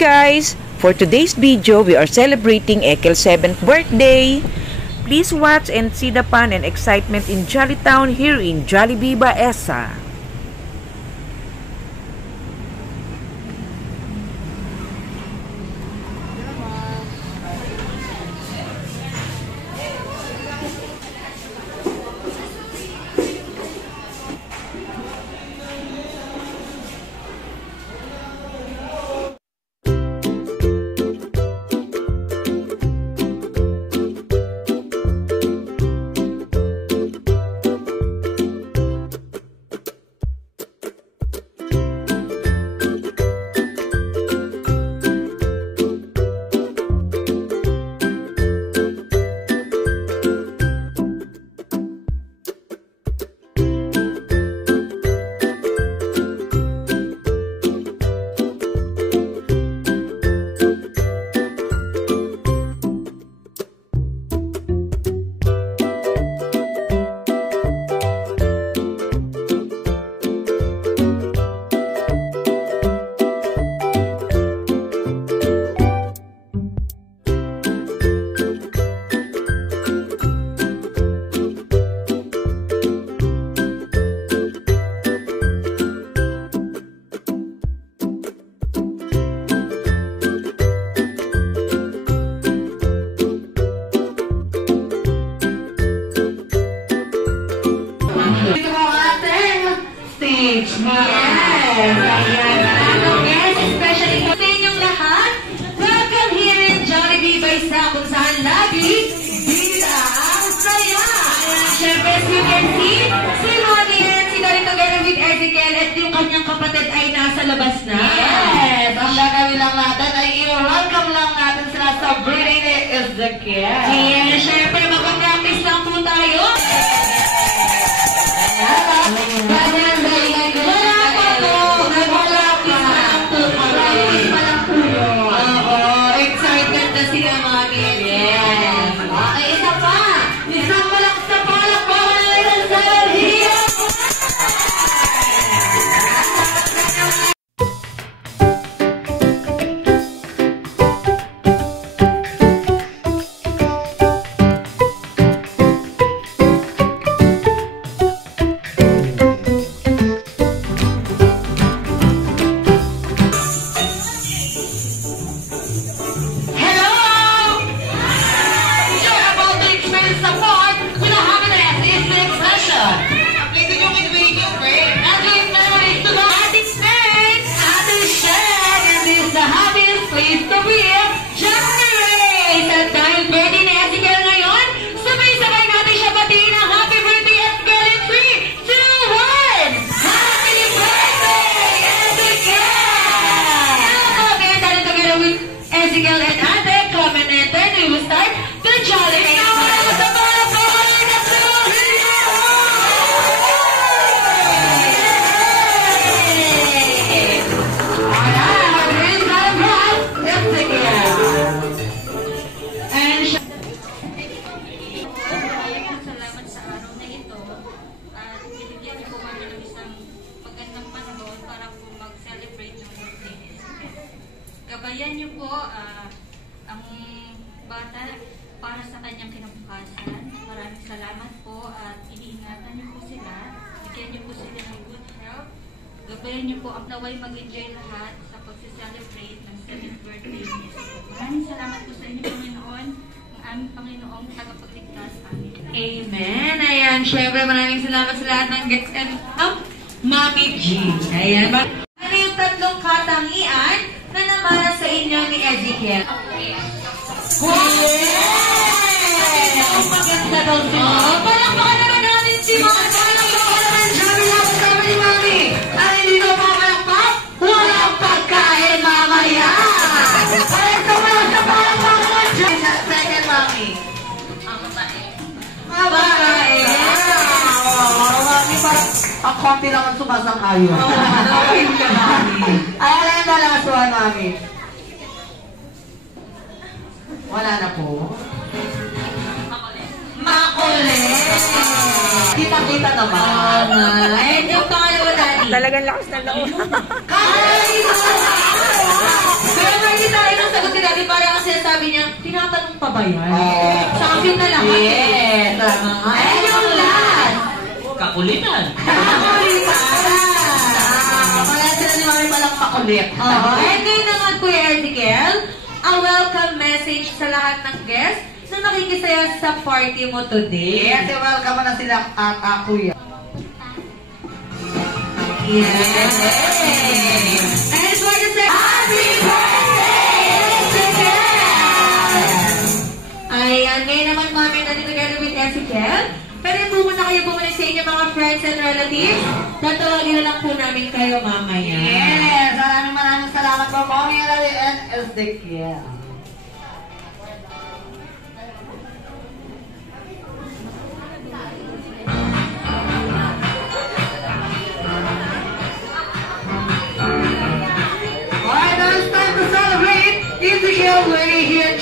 guys! For today's video, we are celebrating Ekel's 7th birthday. Please watch and see the fun and excitement in Jollytown here in Jollibee Baeza. Yes! Ayan. Yes, especially sa inyong lahat. Welcome here in Jollibee Baeza, kung saan lagi bida ang saya. Siyempre, as you can see, si Mami and si Darin together with Ezekiel at yung kanyang kapatid ay nasa labas na. Yes! Ang gagawin lang natin ay i-welcome lang natin sila sa birthday ni Ezekiel. Yes, siyempre, mag-practice lang po tayo. Gabayan niyo po ang bata para sa kanyang kinabukasan. Maraming salamat po at iniingatan niyo po sila. Bigyan niyo po sila ng good health. Gabayan niyo po ang naway mag-enjoy lahat sa pag-celebrate ng 7th birthday niya. Maraming salamat po sa inyo, Panginoon, ang aming Panginoong tagapagligtas. Amen. Amen. Ayan, syempre maraming salamat sa lahat ng guests and Mami G. Ayan. Ano yung tatlong katangian na namana sa inyo ni Ezekiel? Wow! Ang maganda daw siya. Palakpakan naman natin si Mami. Palakpakan naman. Sabi lang ko sabi ni Mami. Ang hindi ko papalakpak, walang pagkain mamaya. Kaya ito mo lang sa palakpakan mo. Second, Mami. Ang babae. Babae. Mami, parang ang konti lang ang sumasang-ayon. Okay ka, Mami. Ay, alam mo lang asuhan, Mami. Wala na po. Makulit. Kita-kita naman. Ay, yung pangalawa, Daddy. Talagang lakas na loob. Very ba yan? Oo. Sa akin na lahat. Yes. And yung last. Kakulitan. Kaya sila ni Mami palang makulit. And ngayon naman, Kuya Erdikel, a welcome message sa lahat ng guests na nakikisaya sa party mo today. Yes, welcome mo na sila kuya. Yes. And for the second, happy birthday, Ezekiel! Ayan, ngayon naman kami natin together with Ezekiel. Pwede po muna kayo bumalik sa inyong mga friends and relatives. Tatawagin na lang po namin kayo mamaya. Yes, maraming salamat po, Mommy Ellie and Ezekiel. Alright, now it's time to celebrate Ezekiel Way here.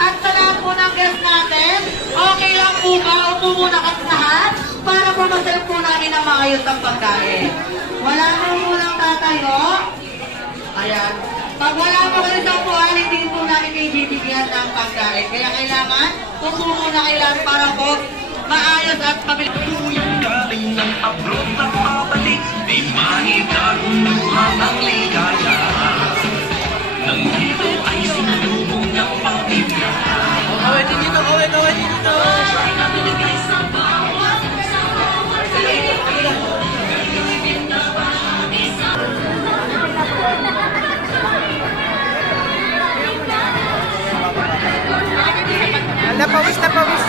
At sa lahat po ng guest natin, okay lang po ba? Upo muna kasi lahat para po maserve po namin ang maayos ang pagkain. Wala po lang tatayo. Ayan. Pag wala po kayo sa upuan, hindi po namin kayo bibigyan ng pagkain. Kaya kailangan, upo muna kailangan para po maayos at mabilis. Tuyang galing ng abroad na pabalik, di mahitaruhan ang ligaya. Nang dito ay sinalubong ng pamilya. Kawatin dito, kawatin dito! Napawis, napawis.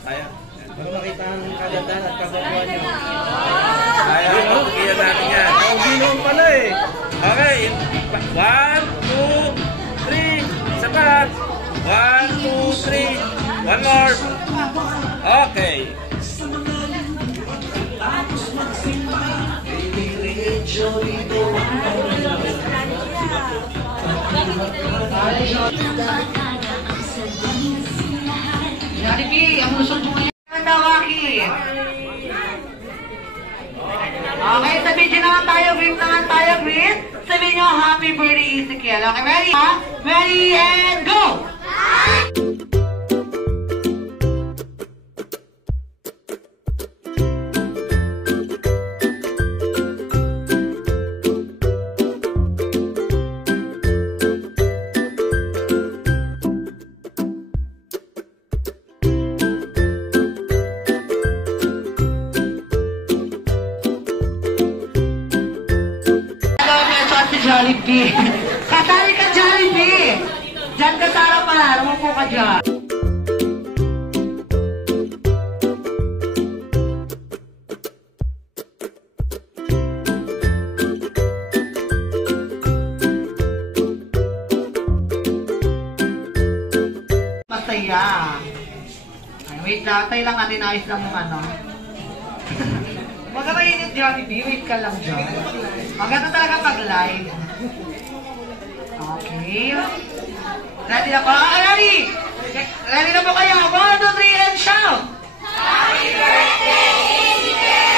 Kaya. Pag makita ang kagandahan at kababuan nyo. Kaya, iyan natin yan. Ang ginoon pala eh. Okay. 1, 2, 3. Isa pa. 1, 2, 3. One more. Okay. Jollibee, ang lusog mo yan. Waki. Okay, sabihin naman tayo, greet. Sabihin nyo, happy birthday, Ezekiel. Okay, ready? Ready and go! Jollibee. Kasali ka, Jollibee. Diyan ka sa harapan. Umupo ka dyan. Masaya. Ay, wait lang. Tayo lang natin. Ayos lang yung ano. Huwag ka mainit, Jollibee. Wait ka lang dyan. Maganda talaga pag-live. Okay. Ready na po? Ready! Ready na po kayo? 1, 2, 3, and shout! Happy birthday, Ezekiel!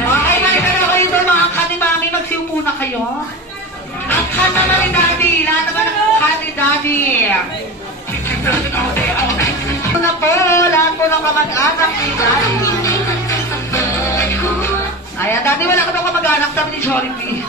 Okay, balik na kayo doon, mga kani-mami. Magsiupo na kayo. At kanta na rin, Daddy. Lahat naman ang kani, Daddy. Ito na po, lahat po ng kamag-anak ni Daddy. Ayan, Daddy, wala ka daw kamag-anak, sabi ni Jollibee.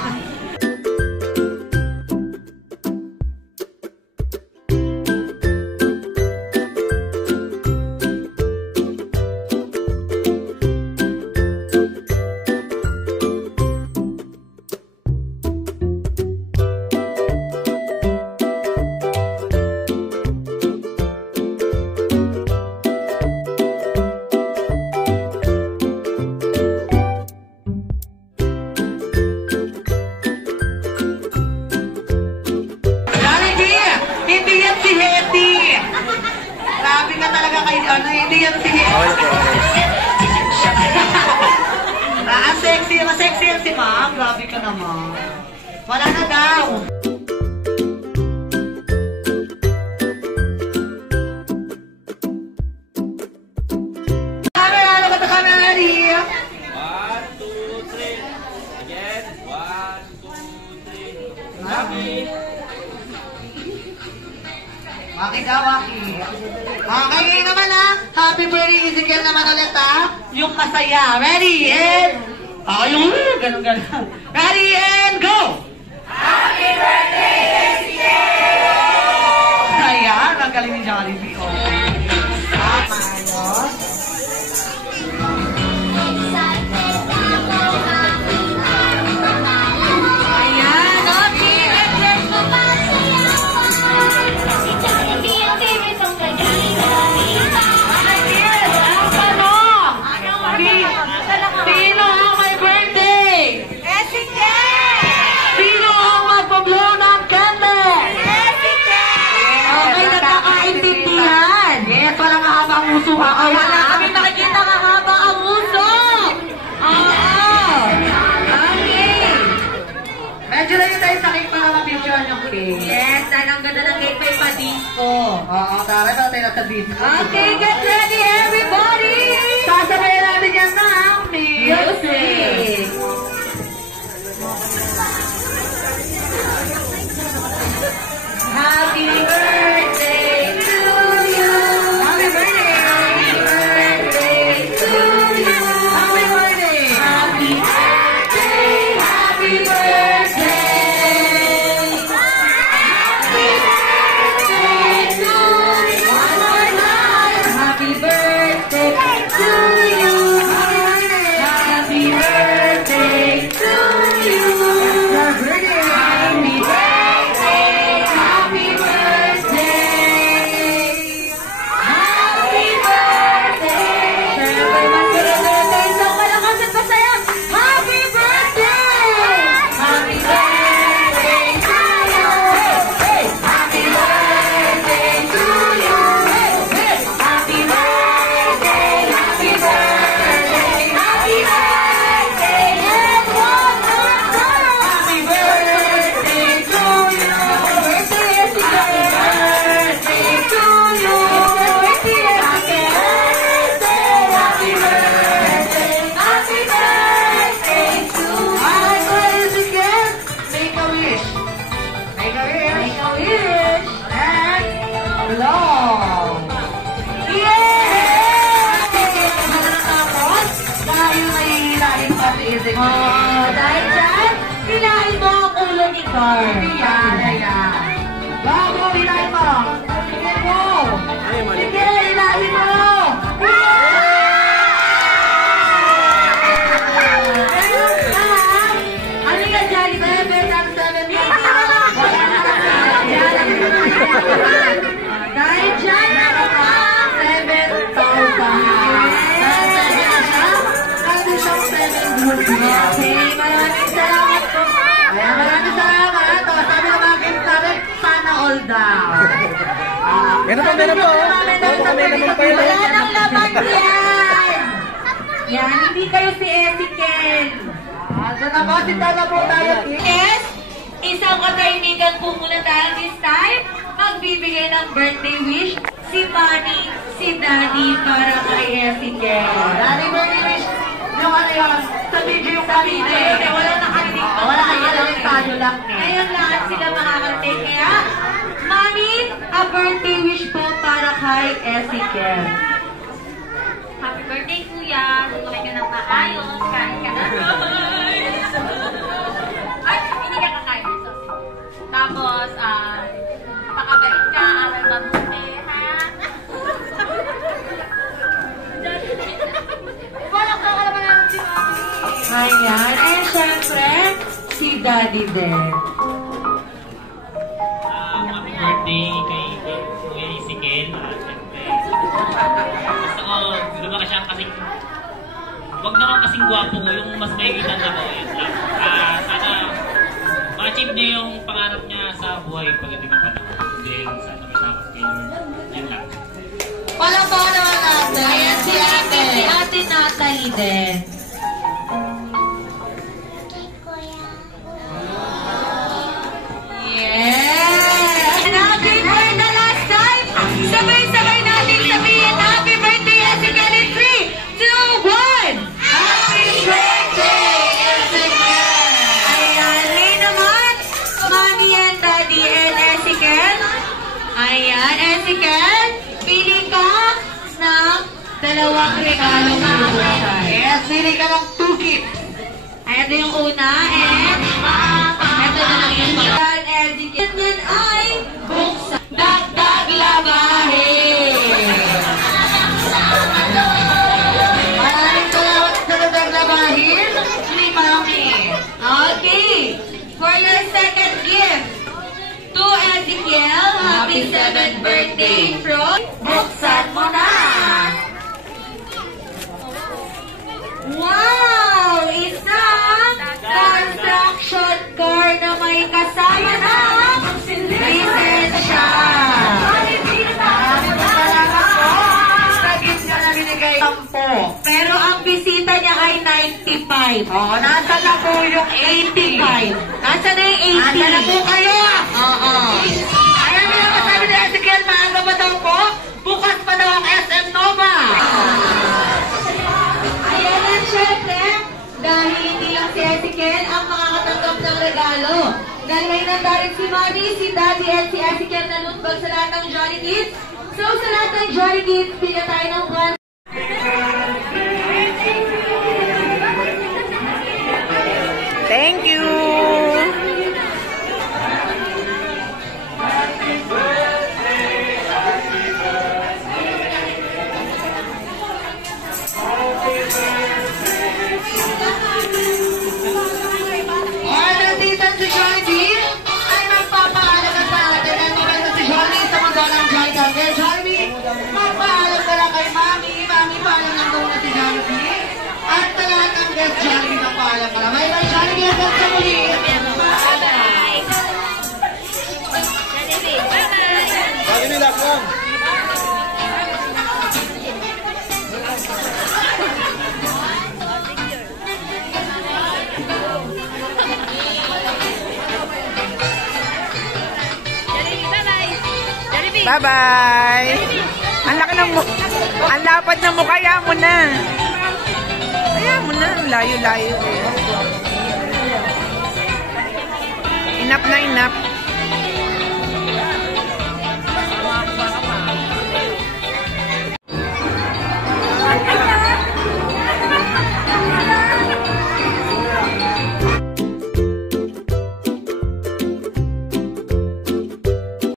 Hindi yan si sexy. Masexy yan si Ma'am. Grabe ka naman. Wala na daw. Camera, look at the camera here. 1, 2, 3. Again. 1, 2, 3. Happy. Waki daw, Waki. Okay, ngayon naman ha. Happy birthday, Ezekiel naman ulit ha. Yung masaya. Ready, and... yung ganun. Ready, and go! Happy birthday, Ezekiel! Ayan, ang galing ni Jollibee. Okay. Tama, no? Wala kami nakikita mahaba ang uso. Okay. Medyo na yun tayo sa cake para ma-picture yung cake. Yes, dahil ang ganda ng cake pa disco. Oo, tara na tayo sa disco. Okay, get ready everybody! Sasabayan natin yan ng music. Happy birthday to you! Happy birthday! Happy birthday! Star. Ayan. Bago, ilahin mo. Sige mo. Sige, ilahin mo. Ano ka dyan? 7 at 7 dahil dyan, meron ka 7,000. Kasi siyang 7 group. Okay, maraming salamat po. Ayan, maraming salamat. O, sabi na mga kids namin, sana all daw. Meron po. Wala nang laman yan. Yan, hindi kayo si Ezekiel. Doon na po, sita na po tayo. Yes, isang katahimikan po muna tayo this time. Magbibigay ng birthday wish si Manny, si Daddy para kay Ezekiel. Daddy, birthday wish. Yung ano yun, sa video yung kanina. Wala nakarinig pa. Wala nakarinig tayo lang. Ngayon lang sila makakarinig. Kaya, Manny, a birthday wish po para kay Ezekiel. Happy birthday, Kuya. Lumaki ka ng maayos. Kain ka na. Ay, hindi ka kakain. Tapos, pakabait ka, aral mabuti, ha? Walang ka naman natin si Mami. Ayan. And syempre, si Daddy din. Happy birthday kay Kuya Ezekiel. Siyempre, gusto ko, lumaki siya kasing, huwag naman kasing gwapo ko, yung mas mahigitan ako, yun lang. Sana, ma-achieve niya yung pangarap niya sa buhay pagdating ng panahon. Then, sana matapos kayo. Yun lang. Palambang naman natin. Ayan si ate. Si ate Natalie din. Yeah! And happy for the last time. Sabay-sabay natin sabihin happy birthday Ezekiel in 3, 2, 1. Happy birthday Ezekiel! Ayan. May naman, Mommy and Daddy and Ezekiel. Ayan, Ezekiel. Pili ka ng dalawang regalo bubusan. Yes, sili ka ng 2 gifts. Ito yung una, and ito na lang yung pagkakas. Ezekiel, yan ay buksan. Dagdag labahe. Maraming salamat sa naglabahin ni Mami. Okay, for your second gift, to Ezekiel, happy 7th birthday from buksan mo na. Wow! Isang construction car na may kasama na lisensya. Maraming salamat po. Sa gift niya na binigay 10. Pero ang bisita niya ay 95. Oo, nasa na po yung 85. Nasa na yung 80? Nasa na po kayo. Oo. Ayaw mo naman sabi ni Ezekiel, maaga pa daw po. Bukas pa daw ang SM Nova. Ayan na, syempre, dahil hindi lang si Ezekiel ang makakatanggap ng regalo. Dahil ngayon ang darin si Mommy, si Daddy, at si Ezekiel na lutbag sa lahat ng Jolly Kids. So, sa lahat ng Jolly Kids, bigyan tayo ng one. Thank you! Nandito si Jollibee ay magpapaalala sa atin. Nandito si Jollibee sa mundo ng Jollibee. Kaya Jollibee, magpaalam ka lang kay Mami. Mami, paalam lang daw na si Jollibee. At sa lahat ng guest Jollibee, magpaalam ka lang. May Jollibee, hanggang sa muli. Jollibee, last one. Bye-bye! Ang laki ng ang lapad ng mukha, kaya mo na. Kaya mo na, layo-layo. Inap na inap.